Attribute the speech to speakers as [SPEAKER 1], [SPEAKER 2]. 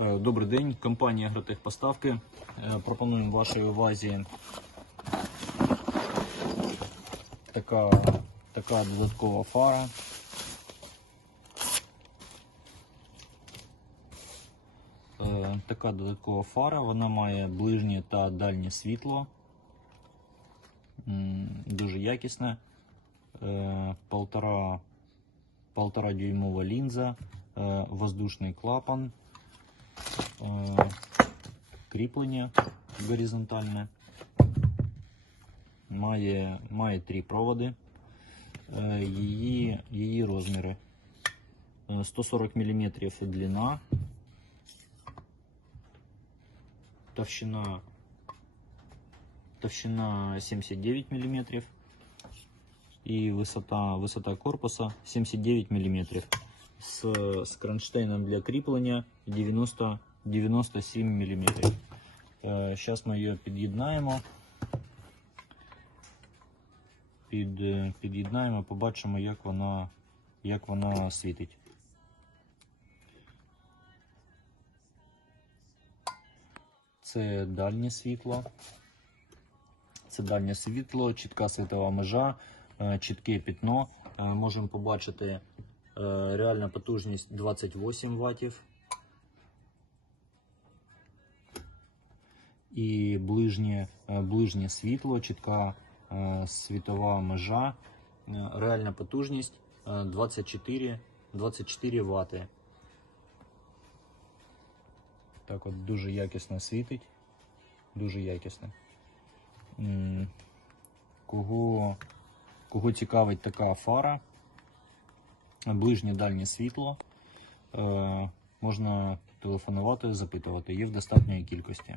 [SPEAKER 1] Е, Добрий день, компанія Агротехпоставки. Е, Пропонуємо вашій увазі така, така додаткова фара. Е, Така додаткова фара, вона має ближнє та дальнє світло. Дуже якісне. Полтора, полтора дюймова лінза, воздушний клапан, кріплення горизонтальне. Має, має три проводи. Е, Її, її розміри. Е, 140 мм длина. Товщина, товщина 79 мм. И высота, высота корпуса 79 мм. С, с кронштейном для крепления 90, 97 мм. Зараз ми її під'єднаємо. Під, під'єднаємо, побачимо, як вона, як вона світить. Це дальнє світло. Це дальнє світло, чітка світова межа, е, чітке пітно. Е, Можемо побачити реальна потужність 28 Вт. І ближнє, е, ближнє світло, чітка е, світова межа, е, реальна потужність е, 24, 24 Вт. Так от дуже якісно світить. Дуже якісно. Кого, кого цікавить така фара, ближнє дальнє світло, е, можна телефонувати, запитувати, є в достатньої кількості.